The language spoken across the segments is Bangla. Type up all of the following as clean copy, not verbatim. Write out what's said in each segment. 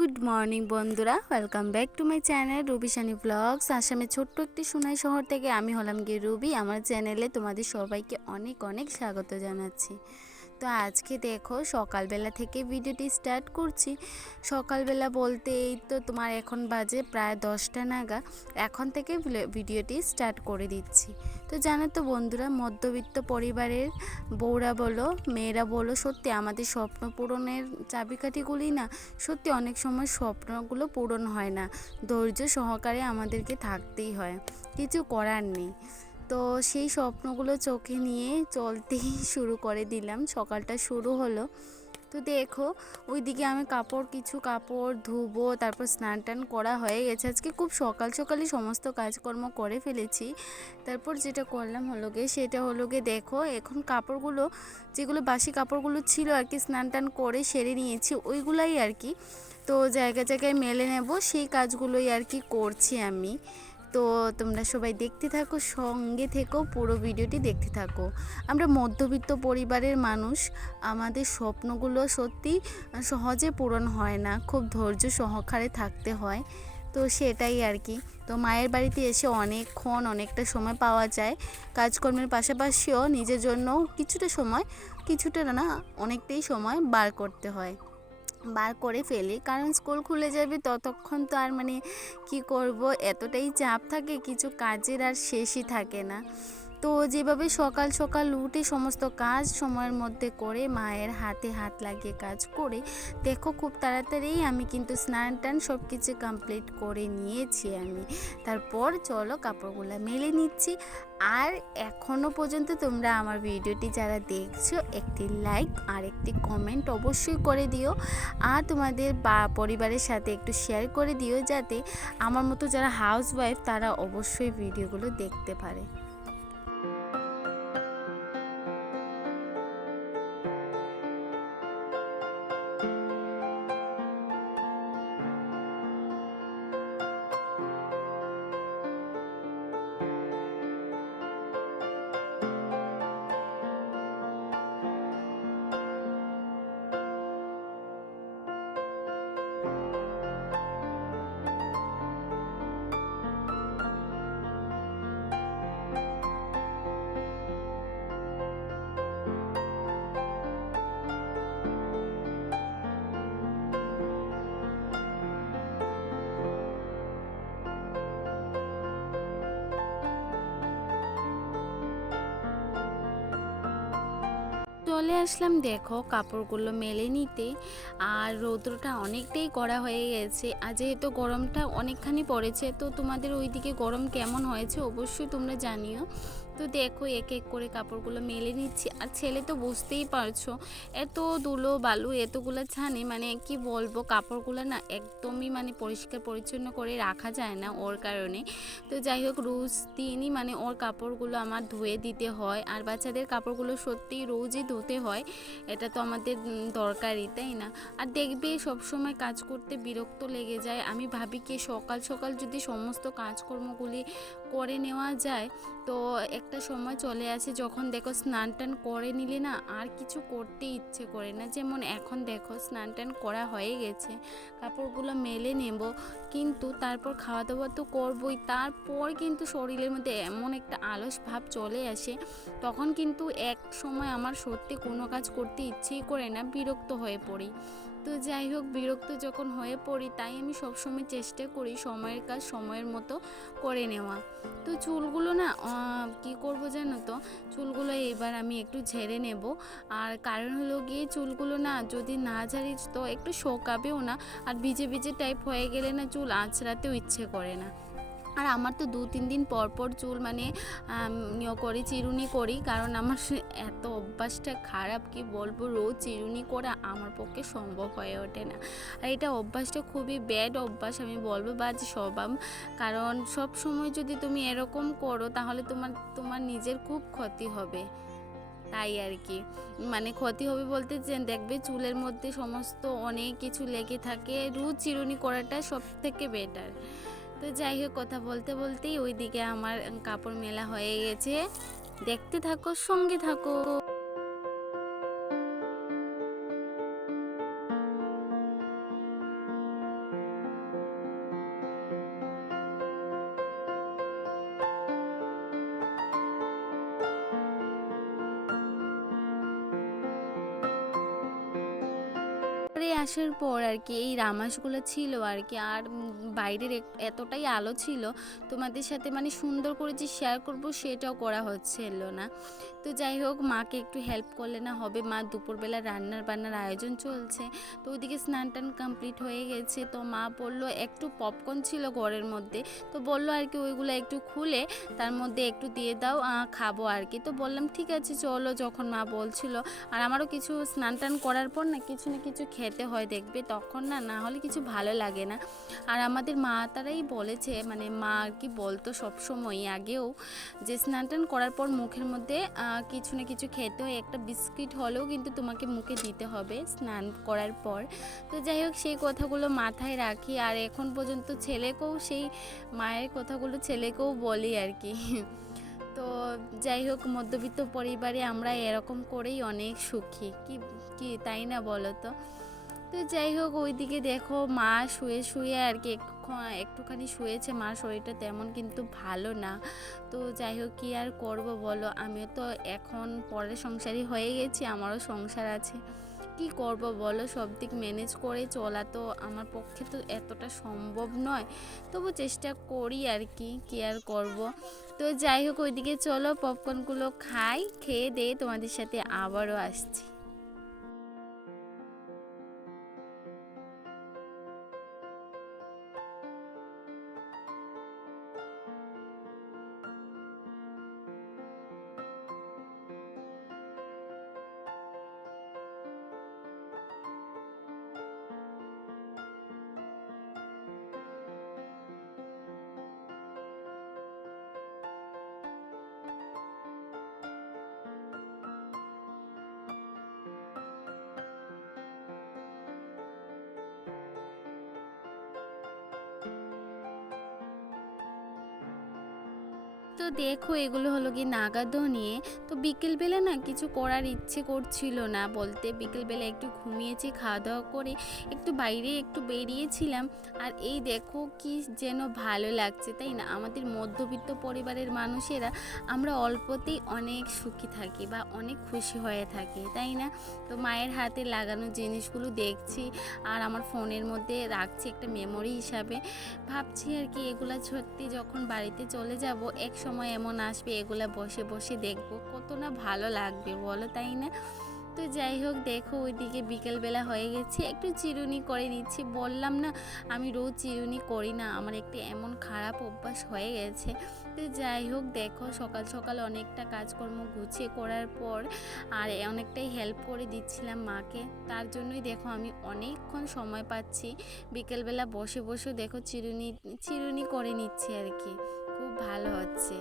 গুড মর্নিং বন্ধুরা, welcome back to my channel Ruby Sunny vlogs. আসামের ছোট্ট একটি সোনাই শহর থেকে আমি হলাম গিয়ে রুবি। আমার চ্যানেলে তোমাদের সবাইকে অনেক অনেক স্বাগত জানাচ্ছি। তো আজকে দেখো সকালবেলা থেকে ভিডিওটি স্টার্ট করছি। সকালবেলা বলতে এই তো তোমার এখন বাজে প্রায় 10টা নাগাদ। এখন থেকে ভিডিওটি স্টার্ট করে দিচ্ছি। তো জানো তো বন্ধুরা, মধ্যবিত্ত পরিবারের বউরা বলো মেয়েরা বলো, সত্যি আমাদের স্বপ্ন পূরণের চাবিকাঠিগুলি না সত্যি অনেক সময় স্বপ্নগুলো পূরণ হয় না। ধৈর্য সহকারে আমাদেরকে থাকতেই হয়, কিছু করার নেই। তো সেই স্বপ্নগুলো চোখে নিয়ে চলতেই শুরু করে দিলাম। সকালটা শুরু হলো। তো দেখো ওইদিকে আমি কিছু কাপড় ধুবো, তারপর স্নান টান করা হয়ে গেছে। আজকে খুব সকাল সকালই সমস্ত কাজকর্ম করে ফেলেছি। তারপর যেটা করলাম সেটা হলো গিয়ে দেখো এখন কাপড়গুলো, যেগুলো বাসি কাপড়গুলো ছিল আর কি, স্নান টান করে সেরে নিয়েছি ওইগুলাই আর কি। তো জায়গায় জায়গায় মেলে নেব, সেই কাজগুলোই আর কি করছি আমি। তো তোমরা সবাই দেখতে থাকো, সঙ্গে থেকেও পুরো ভিডিওটি দেখতে থাকো। আমরা মধ্যবিত্ত পরিবারের মানুষ, আমাদের স্বপ্নগুলো সত্যি সহজে পূরণ হয় না, খুব ধৈর্য সহকারে থাকতে হয়। তো সেটাই আর কি। তো মায়ের বাড়িতে এসে অনেকটা সময় পাওয়া যায়। কাজকর্মের পাশাপাশিও নিজের জন্য কিছুটা না অনেকটাই সময় বার করে ফেলি, কারণ স্কুল খুলে যাবে ততক্ষণ তো আর কি করব, এতটাই চাপ থাকে, কিছু কাজের আর শেষই থাকে না। তো যেভাবে সকাল সকাল উঠে সমস্ত কাজ সময়ের মধ্যে করে মায়ের হাতে হাত লাগিয়ে কাজ করে দেখো খুব তাড়াতাড়ি আমি কিন্তু স্নান টান সব কিছু কমপ্লিট করে নিয়েছি আমি। তারপর চলো কাপড়গুলো মেলে নিচ্ছি। আর এখনও পর্যন্ত তোমরা আমার ভিডিওটি যারা দেখছো, একটি লাইক আর একটি কমেন্ট অবশ্যই করে দিও। আর তোমাদের পরিবারের সাথে একটু শেয়ার করে দিও, যাতে আমার মতো যারা হাউসওয়াইফ তারা অবশ্যই ভিডিওগুলো দেখতে পারে। চলে আসলাম দেখো কাপড়গুলো মেলে নিতে। আর রৌদ্রটা অনেকটাই কড়া হয়ে গেছে, আর যেহেতু গরমটা অনেকখানি পড়েছে, তো তোমাদের ওইদিকে গরম কেমন হয়েছে অবশ্যই তোমরা জানিও। তো দেখো এক এক করে কাপড়গুলো মেলে নিচ্ছি। আর ছেলে তো বুঝতেই পারছো, এত ধুলো বালু এতগুলো ছানে, কি বলবো, কাপড়গুলো না একদমই পরিষ্কার পরিচ্ছন্ন করে রাখা যায় না ওর কারণে। তো যাই হোক, রোজ দিনই ওর কাপড়গুলো আমার ধুয়ে দিতে হয়। আর বাচ্চাদের কাপড়গুলো সত্যিই রোজই ধুতে হয়, এটা তো আমাদের দরকারই, তাই না? আর দেখবে সবসময় কাজ করতে বিরক্ত লেগে যায়। আমি ভাবি কি সকাল সকাল যদি সমস্ত কাজকর্মগুলি করে নেওয়া যায়, তো একটা সময় চলে আসে যখন দেখো স্নান টান করে নিলে না আর কিছু করতে ইচ্ছে করে না। যেমন এখন দেখো স্নান টান করা হয়ে গেছে, কাপড়গুলো মেলে নেব, কিন্তু তারপর খাওয়া দাওয়া তো করবই। তারপর কিন্তু শরীরের মধ্যে এমন একটা আলস ভাব চলে আসে, তখন কিন্তু এক সময় আমার সত্যি কোনো কাজ করতে ইচ্ছেই করে না, বিরক্ত হয়ে পড়ি। তো যাই হোক, বিরক্ত যখন হয়ে পড়ি, তাই আমি সবসময় চেষ্টা করি সময়ের কাজ সময়ের মতো করে নেওয়া। তো চুলগুলো না কি করব জানো তো, চুলগুলো এবার আমি একটু ঝেড়ে নেব। আর কারণ হলো গিয়ে চুলগুলো না যদি না ঝাড়ি তো একটু শোকাবেও না, আর ভিজে ভিজে টাইপ হয়ে গেলে না চুল আঁচড়াতেও ইচ্ছে করে না। আর আমার তো 2-3 দিন পর পর চুল মানে করি, চিরুনি করি, কারণ আমার এত অভ্যাসটা খারাপ, কি বলবো, রোজ চিরুনি করা আমার পক্ষে সম্ভব হয়ে ওঠে না। আর এটা অভ্যাসটা খুবই ব্যাড অভ্যাস আমি বলবো, বা যে স্বভাব। কারণ সব সময় যদি তুমি এরকম করো তাহলে তোমার নিজের খুব ক্ষতি হবে। তাই আর কি, মানে ক্ষতি হবে বলতে যে দেখবে চুলের মধ্যে সমস্ত অনেক কিছু লেগে থাকে, রোজ চিরুনি করাটা সব থেকে বেটার। তো যাই হোক, কথা বলতে বলতেই ওইদিকে আমার কাপড় মেলা হয়ে গেছে। দেখতে থাকো, সঙ্গে থাকো। পরে আসার পর আর কি এই রামাসগুলো ছিল আর কি, আর বাইরের এতটাই আলো ছিল, তোমাদের সাথে মানে সুন্দর করে যে শেয়ার করব সেটাও করা হচ্ছিল না। তো যাই হোক, মাকে একটু হেল্প করলে না হবে, মা দুপুরবেলা রান্নার বান্নার আয়োজন চলছে। তো ওইদিকে স্নান টান কমপ্লিট হয়ে গেছে। তো মা বললো একটু পপকর্ন ছিল ঘরের মধ্যে, তো বললো আর কি ওইগুলো একটু খুলে তার মধ্যে একটু দিয়ে দাও, খাবো আর কি। তো বললাম ঠিক আছে চলো, যখন মা বলছিল। আর আমারও কিছু স্নান টান করার পর না কিছু না কিছু খেতে হয় দেখবে, তখন না হলে কিছু ভালো লাগে না। আর আমাদের মা তারাই বলেছে, মানে মা আর কি বলতো সবসময় আগেও, যে স্নান টান করার পর মুখের মধ্যে কিছু না কিছু খেতে হয়, একটা বিস্কিট হলেও কিন্তু তোমাকে মুখে দিতে হবে স্নান করার পর। তো যাই হোক, সেই কথাগুলো মাথায় রাখি, আর এখন পর্যন্ত ছেলেকেও সেই মায়ের কথাগুলো ছেলেকেও বলি আর কি। তো যাই হোক, মধ্যবিত্ত পরিবারে আমরা এরকম করেই অনেক সুখী, কি কি তাই না বলো তো? তো যাই হোক, ওইদিকে দেখো মা শুয়ে শুয়ে আর কি একটুখানি শুয়েছে, মার শরীরটা তেমন কিন্তু ভালো না। তো যাই হোক, কী আর করবো বলো, আমিও তো এখন পরের সংসারই হয়ে গেছি, আমারও সংসার আছে, কি করব বলো, সব দিক ম্যানেজ করে চলা তো আমার পক্ষে তো এতটা সম্ভব নয়, তবু চেষ্টা করি আর কি আর করব। তো যাই হোক, ওইদিকে চলো পপকর্নগুলো খাই, খেয়ে দিয়ে তোমাদের সাথে আবারও আসছি। তো দেখো, এগুলো হলো কি নাগাদো নিয়ে। তো বিকেলবেলা না কিছু করার ইচ্ছে করছিল না, বলতে বিকেলবেলা একটু ঘুমিয়েছি, খাওয়া দাওয়া করে একটু বাইরে একটু বেরিয়েছিলাম। আর এই দেখো কি যেন ভালো লাগছে, তাই না? আমাদের মধ্যবিত্ত পরিবারের মানুষেরা আমরা অল্পতেই অনেক সুখী থাকি বা অনেক খুশি হয়ে থাকি, তাই না? তো মায়ের হাতে লাগানো জিনিসগুলো দেখছি, আর আমার ফোনের মধ্যে রাখছি একটা মেমোরি হিসাবে। ভাবছি আর কি এগুলা সত্যি যখন বাড়িতে চলে যাব এক সময় এমন আসবে, এগুলা বসে বসে দেখবো, কত না ভালো লাগবে বলো, তাই না? তো যাই হোক, দেখো ওইদিকে বিকেলবেলা হয়ে গেছে, একটু চিরুনি করে নিচ্ছি। বললাম না আমি রোজ চিরুনি করি না, আমার একটা এমন খারাপ অভ্যাস হয়ে গেছে। তো যাই হোক, দেখো সকাল সকাল অনেকটা কাজকর্ম গুছিয়ে করার পর আর অনেকটাই হেল্প করে দিচ্ছিলাম মাকে, তার জন্যই দেখো আমি অনেকক্ষণ সময় পাচ্ছি, বিকেলবেলা বসে বসে দেখো চিরুনি চিরুনি করে নিচ্ছি আর কি, খুব ভালো হচ্ছে।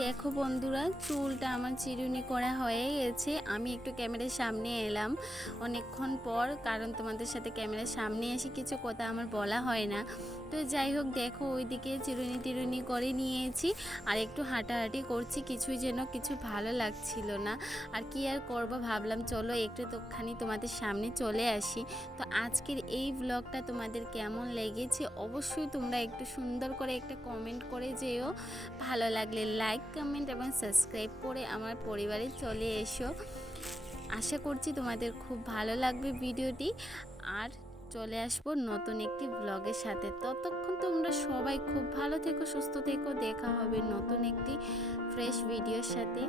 দেখো বন্ধুরা, চুলটা আমার চিরুনি করা হয়ে গেছে। আমি একটু ক্যামেরার সামনে এলাম অনেকক্ষণ পর, কারণ তোমাদের সাথে ক্যামেরার সামনে এসে কিছু কথা আমার বলা হয় না। তো যাই হোক, দেখো ওইদিকে চিরুনি করে নিয়েছি আর একটু হাঁটাহাঁটি করছি। কিছুই যেন কিছু ভালো লাগছিল না, আর কি আর করবো, ভাবলাম চলো একটু তোখানি তোমাদের সামনে চলে আসি। তো আজকের এই ব্লগটা তোমাদের কেমন লেগেছে অবশ্যই তোমরা একটু সুন্দর করে একটা কমেন্ট করে যেও। ভালো লাগলে লাইক, কমেন্ট এবং সাবস্ক্রাইব করে আমার পরিবারে চলে এসো। আশা করছি তোমাদের খুব ভালো লাগবে ভিডিওটি, আর চলে আসবো নতুন একটি ব্লগের সাথে। ততক্ষণ তোমরা সবাই খুব ভালো থেকো, সুস্থ থেকো। দেখা হবে নতুন একটি ফ্রেশ ভিডিওর সাথে।